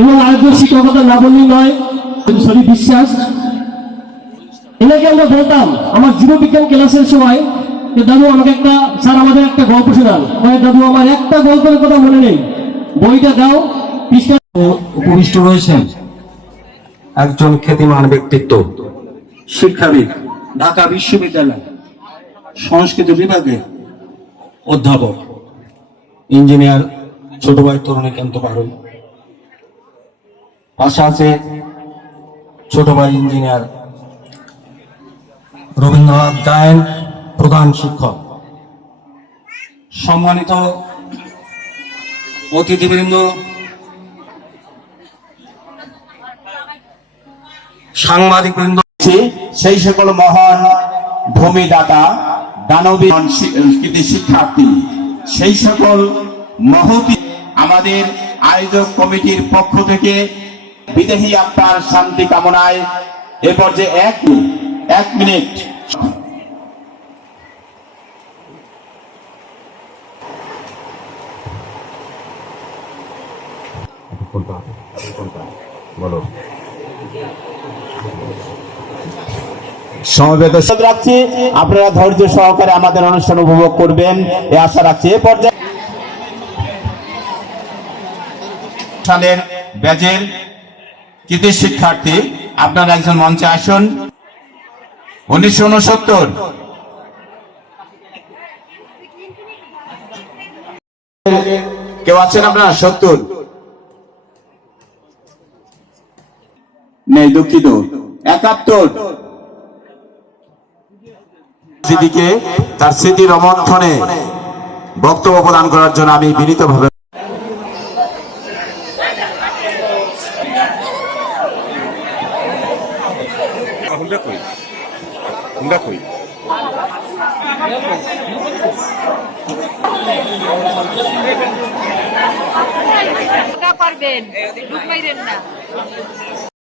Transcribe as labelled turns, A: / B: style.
A: এবং আরেকজন শিক্ষকতা বললেই নয় সরি বিশ্বাস। এনাকে আমরা বলতাম, আমার জীববিজ্ঞান ক্লাসের সময় যে, দাদু, আমাকে একটা, স্যার, আমাদের একটা গল্প শোনান। দাদু, আমার একটা গল্পের কথা মনে নেই। বইটা দাও
B: উপবিষ্ট রয়েছেন একজন খ্যাতিমান ব্যক্তিত্ব,
C: শিক্ষাবিদ, ঢাকা বিশ্ববিদ্যালয়, সংস্কৃত বিভাগে
B: অধ্যাপক, ইঞ্জিনিয়ার, ছোট ভাই তরুণীকান্ত পারুই পাশে আছে ছোট ভাই ইঞ্জিনিয়ার রবীন্দ্রনাথ গায়েন, প্রধান শিক্ষক। সম্মানিত অতিথিবৃন্দ সাংবাদিক বৃন্দ
D: সেই সকল মহান ভূমিদাতা, দানবী শিক্ষার্থী, সেই সকল মহতি, আমাদের আয়োজক কমিটির পক্ষ থেকে বিদেহী আত্মার শান্তি কামনায় এ পর্যায়ে এক মিনিট এক মিনিট। সমবেত রাখছি আপনারা ধৈর্য সহকারে আমাদের অনুষ্ঠান উপভোগ করবেন। এ আশা রাখছি এ পর্যায়ে সালের কৃতি শিক্ষার্থী আপনারা একজন মঞ্চে আসুন। উনিশশো উনসত্তর। কেউ আছেন আপনারা? সত্তর। নেই দুঃখিত। একাত্তর। স্মৃতিকে তার স্মৃতি রমন্থনে বক্তব্য প্রদান করার জন্য আমি বিনীতভাবে
E: হুন্ডা কই? হুন্ডা কই?
F: পারবেন না।